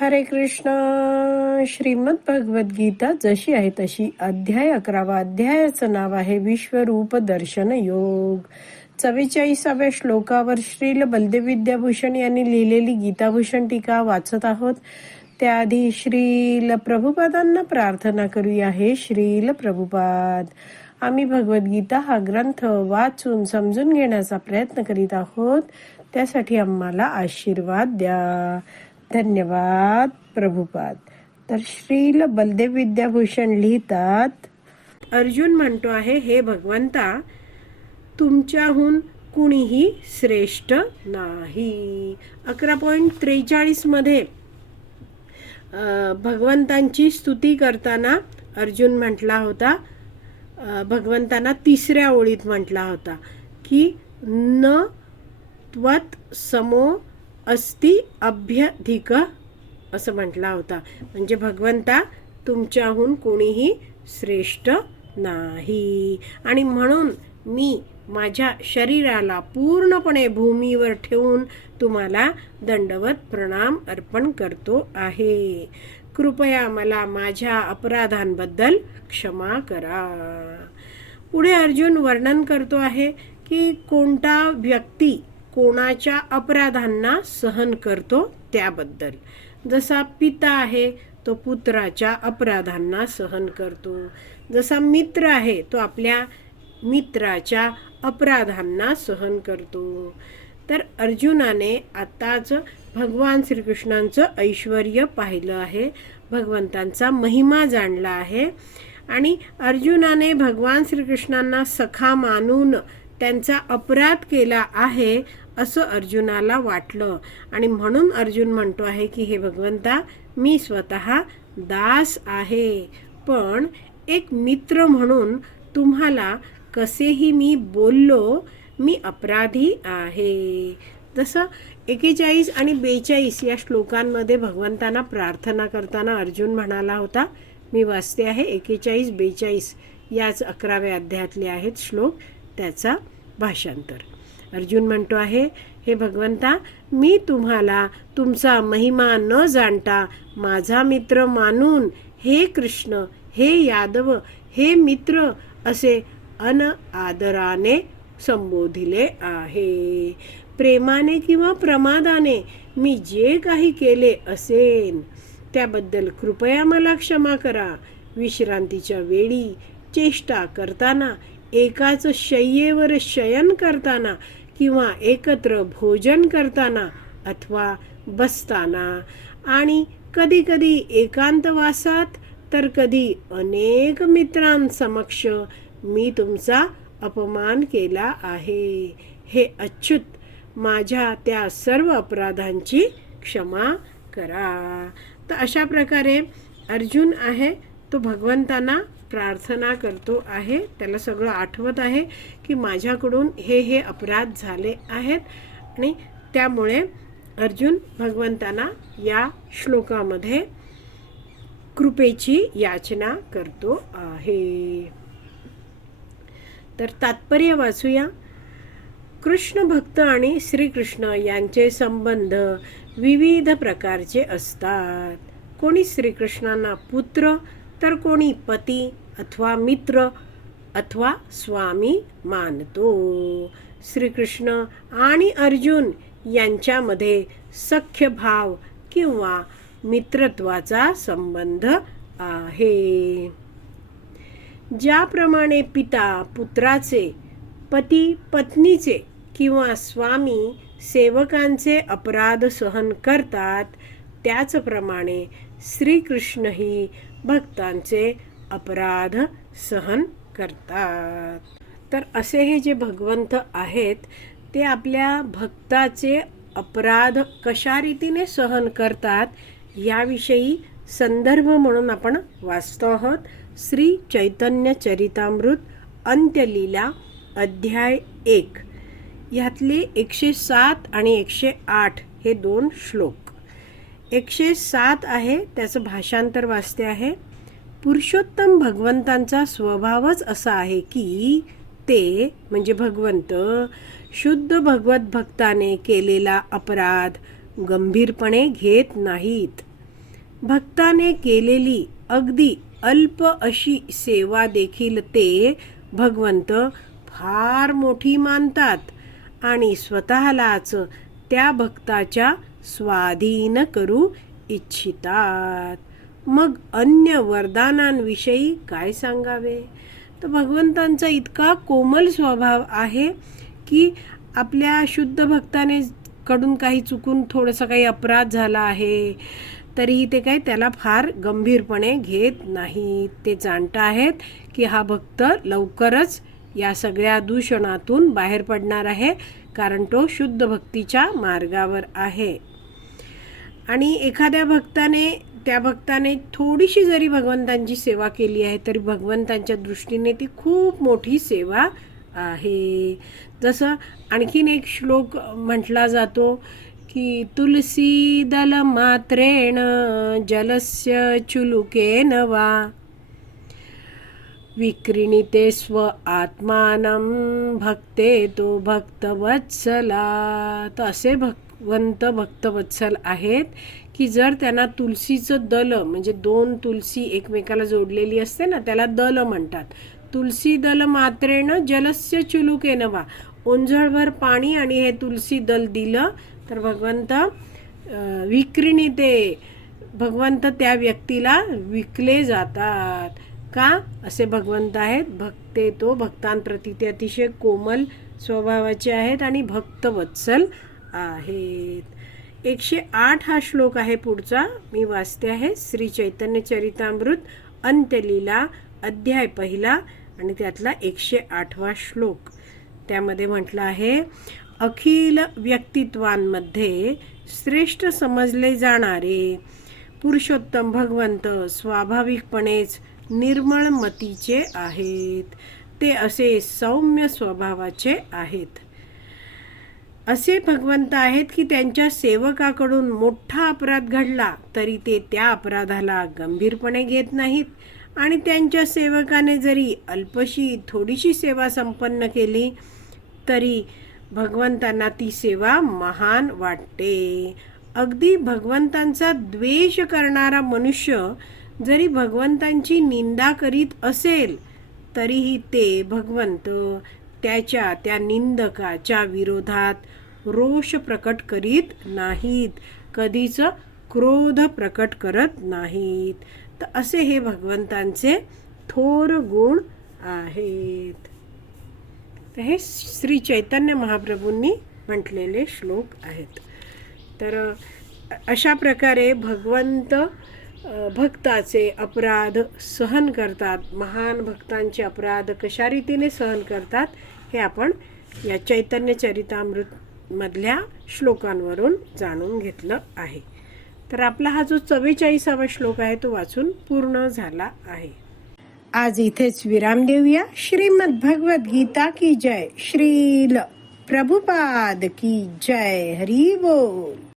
हरे कृष्ण. श्रीमद भगवद गीता जशी आहे तशी अध्याय अकरावा अध्यायाचं नाव आहे विश्वरूप दर्शन योग. चव्वेचाळीसाव्या श्लोकावर श्रील बलदेव विद्याभूषण यांनी लिहिलेली गीताभूषण टीका वाचत आहोत. त्याआधी श्रील प्रभुपादांना प्रार्थना करूया. हे श्रील प्रभुपाद आम्ही भगवद्गीता हा ग्रंथ वाचून समजून घेण्याचा प्रयत्न करीत आहोत. त्यासाठी आम्हाला आशीर्वाद द्या. धन्यवाद प्रभुपाद. तर श्रील बलदेव विद्याभूषण लिहितात अर्जुन म्हणतो आहे हे भगवंता तुमच्याहून कुणीही श्रेष्ठ नाही. अकरा पॉईंट त्रेचाळीसमध्ये भगवंतांची स्तुती करताना अर्जुन म्हटला होता भगवंतांना तिसऱ्या ओळीत म्हटला होता की न त्वत समो अस्ति अभ्यधिक असं म्हटला होता. म्हणजे भगवंता तुमच्याहून कोणीही श्रेष्ठ नाही. आणि म्हणून मी माझ्या शरीराला पूर्णपणे भूमीवर ठेवून तुम्हाला दंडवत प्रणाम अर्पण करतो आहे. कृपया मला माझ्या अपराधांबद्दल क्षमा करा. पुढे अर्जुन वर्णन करतो आहे की कोणता व्यक्ती कोणाच्या अपराधांना सहन करतो त्याबद्दल. जसा पिता आहे तो पुत्राच्या अपराधांना सहन करतो. जसा मित्र आहे तो आपल्या मित्राच्या अपराधांना सहन करतो. तर अर्जुनाने आत्ताच भगवान श्रीकृष्णांचं ऐश्वर पाहिलं आहे भगवंतांचा महिमा जाणला आहे आणि अर्जुनाने भगवान श्रीकृष्णांना सखा मानून त्यांचा अपराध केला आहे असं अर्जुनाला वाटलं. आणि म्हणून अर्जुन म्हणतो आहे की हे भगवंता मी स्वतः दास आहे. पण एक मित्र म्हणून तुम्हाला कसेही मी बोललो मी अपराधी आहे. जसं एकेचाळीस आणि बेचाळीस या श्लोकांमध्ये भगवंतांना प्रार्थना करताना अर्जुन म्हणाला होता मी वाचते आहे एकेचाळीस बेचाळीस याच अकराव्या अध्यायातले आहेत श्लोक त्याचा भाषांतर. अर्जुन म्हणतो आहे हे भगवंता मी तुम्हाला तुमचा महिमा न जाणता माझा मित्र मानून हे कृष्ण हे यादव हे मित्र असे अन आदराने संबोधिले आहे. प्रेमाने किंवा प्रमादाने मी जे काही केले असेन त्याबद्दल कृपया मला क्षमा करा. विश्रांतीच्या वेळी चेष्टा करताना एकाच शय्येवर शयन करताना किंवा एकत्र भोजन करताना अथवा बसताना. आणि कधी कधी एकांतवासात तर कधी अनेक मित्रांसमक्ष मी तुमचा अपमान केला आहे. हे अच्युत माझ्या त्या सर्व अपराधांची क्षमा करा. तर अशा प्रकारे अर्जुन आहे तो भगवंतांना प्रार्थना करतो आहे. त्याला सगळं आठवत आहे की माझ्याकडून हे हे अपराध झाले आहेत आणि त्यामुळे अर्जुन भगवंतांना या श्लोकामध्ये कृपेची याचना करतो आहे. तर तात्पर्य वाचूया. कृष्ण भक्त आणि श्रीकृष्ण यांचे संबंध विविध प्रकारचे असतात. कोणी श्रीकृष्णांना पुत्र तर कोणी पती अथवा मित्र अथवा स्वामी मानतो. श्रीकृष्ण आणि अर्जुन यांच्यामध्ये सख्य भाव किंवा मित्रत्वाचा संबंध आहे. ज्याप्रमाणे पिता पुत्राचे पती पत्नीचे किंवा स्वामी सेवकांचे अपराध सहन करतात त्याचप्रमाणे श्रीकृष्णही भक्तांचे अपराध सहन करतात. तर असे हे जे भगवंत आहेत ते आपल्या भक्ताचे अपराध कशा रीतीने सहन करतात याविषयी संदर्भ म्हणून आपण वाचतो आहोत. श्री चैतन्य चरितामृत अंत्यलीला अध्याय एक. ह्यातले एकशे सात आणि एकशे आठ हे दोन श्लोक. एकशे सात आहे त्याचं भाषांतर वाचते आहे. पुरुषोत्तम भगवंतांचा स्वभावच असा आहे की ते म्हणजे भगवंत शुद्ध भगवत भक्ताने केलेला अपराध गंभीरपणे घेत नाहीत. भक्ताने केलेली अगदी अल्प अशी सेवा देखील ते भगवंत फार मोठी मानतात आणि स्वतःलाच त्या भक्ताच्या स्वाधीन करू इच्छितात. मग अन्य वरदानांविषयी काय सांगावे? तर भगवंतांचा इतका कोमल स्वभाव आहे की आपल्या शुद्ध भक्ताने कडून काही चुकून थोडंसं काही अपराध झाला आहे तरीही ते काही त्याला फार गंभीरपणे घेत नाहीत. ते जाणत आहेत की हा भक्त लवकरच या सगळ्या दूषणातून बाहेर पडणार आहे कारण तो शुद्ध भक्तीच्या मार्गावर आहे. आणि एखाद्या भक्ताने त्या भक्ताने थोडीशी जरी भगवंतांची सेवा केली आहे तरी भगवंतांच्या दृष्टीने ती खूप मोठी सेवा आहे. जसं आणखीन एक श्लोक म्हटला जातो की तुलसी दल मात्रेण जलस्य चुलुकेन वा विक्रीणिते स्व आत्मानं भक्ते तो भक्तवत्सला तर असे भगवंत भक्तवत्सल आहेत की जर त्यांना तुलसीचं दल म्हणजे दोन तुलसी एकमेकाला जोडलेली असते ना त्याला दल म्हणतात. तुलसी दल मात्रेनं जलस्य चुलुकेन वा. ओंजळभर पाणी आणि हे तुलसी दल दिलं तर भगवंत विक्रिणी ते भगवंत त्या व्यक्तीला विकले जातात. का? असे भगवंत आहेत. भक्ते तो भक्तांप्रती ते अतिशय कोमल स्वभावाचे आहेत आणि भक्तवत्सल आहेत. एकशे आठ हा श्लोक आहे पुढचा. मी वाचते आहे. श्री चैतन्य चरितामृत अंत्यलीला अध्याय पहिला आणि त्यातला एकशे आठवा श्लोक. त्यामध्ये म्हटलं आहे अखिल व्यक्तित्वांमध्ये श्रेष्ठ समजले जाणारे पुरुषोत्तम भगवंत स्वाभाविकपणेच निर्मळ मतीचे आहेत. ते असे सौम्य स्वभावाचे आहेत. असे भगवंत आहेत की त्यांच्या सेवकाकडून मोठा अपराध घडला तरी ते त्या अपराधाला गंभीरपणे घेत नाहीत. आणि त्यांच्या सेवकाने जरी अल्पशी थोडीशी सेवा संपन्न केली तरी भगवंतांना ती सेवा महान वाटते. अगदी भगवंतांचा द्वेष करणारा मनुष्य जरी भगवंतांची निंदा करीत असेल तरीही ते भगवंत त्याच्या त्या निंदकाच्या विरोधात रोष प्रकट करीत नाहीत. कधीच क्रोध प्रकट करत नाहीत. तर असे हे भगवंतांचे थोर गुण आहेत. तर हे श्री चैतन्य महाप्रभूंनी म्हटलेले श्लोक आहेत. तर अशा प्रकारे भगवंत भक्ताचे अपराध सहन करतात. महान भक्तांचे अपराध कशा रीतीने सहन करतात हे आपण या चैतन्य चरितामृतमधल्या श्लोकांवरून जाणून घेतलं आहे. तर आपला हा जो चव्वेचाळीसावा श्लोक आहे तो वाचून पूर्ण झाला आहे. आज इथेच विराम देऊया. श्रीमद भगवत गीता की जय. श्रील प्रभुपाद की जय. हरी बोल.